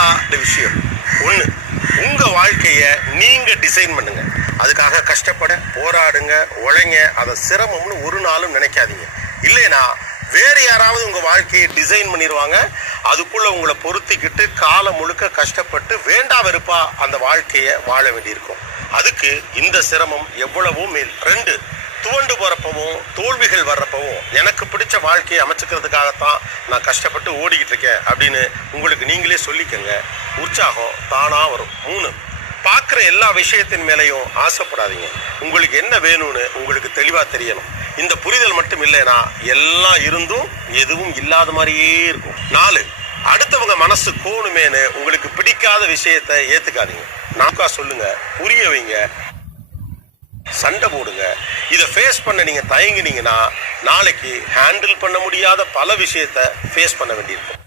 சிம்பிளா இந்த விஷயம் ஒண்ணு, உங்க வாழ்க்கைய நீங்க டிசைன் பண்ணுங்க. அதுக்காக கஷ்டப்பட, போராடுங்க, உழைங்க. அதை சிரமம்னு ஒரு நாளும் நினைக்காதீங்க. இல்லைனா வேறு யாராவது உங்க வாழ்க்கையை டிசைன் பண்ணிடுவாங்க. அதுக்குள்ள உங்களை பொருத்திக்கிட்டு காலம் முழுக்க கஷ்டப்பட்டு வேண்டா வெறுப்பா அந்த வாழ்க்கையை வாழ வேண்டியிருக்கும். அதுக்கு இந்த சிரமம் எவ்வளவோ மேல். 2, துவண்டு போறப்பவும் தோல்விகள் வர்றப்பவும் எனக்கு பிடிச்ச வாழ்க்கையை அமைச்சுக்கிறதுக்காகத்தான் நான் கஷ்டப்பட்டு ஓடிக்கிட்டு இருக்கேன் அப்படின்னு உங்களுக்கு நீங்களே சொல்லிக்கங்க. உற்சாகம் தானா வரும். 3, பார்க்குற எல்லா விஷயத்தின் மேலையும் ஆசைப்படாதீங்க. உங்களுக்கு என்ன வேணும்னு உங்களுக்கு தெளிவா தெரியணும். இந்த புரிதல் மட்டும் இல்லைன்னா எல்லாம் இருந்தும் எதுவும் இல்லாத மாதிரியே இருக்கும். 4, அடுத்தவங்க மனசு கோணுமேனு உங்களுக்கு பிடிக்காத விஷயத்தை ஏத்துக்காதீங்க. நாக்கா சொல்லுங்க, புரிய வைங்க, சண்டை போடுங்க. இதை ஃபேஸ் பண்ண நீங்க தயங்கினீங்கன்னா நாளைக்கு ஹேண்டில் பண்ண முடியாத பல விஷயத்தை ஃபேஸ் பண்ண வேண்டியிருக்கும்.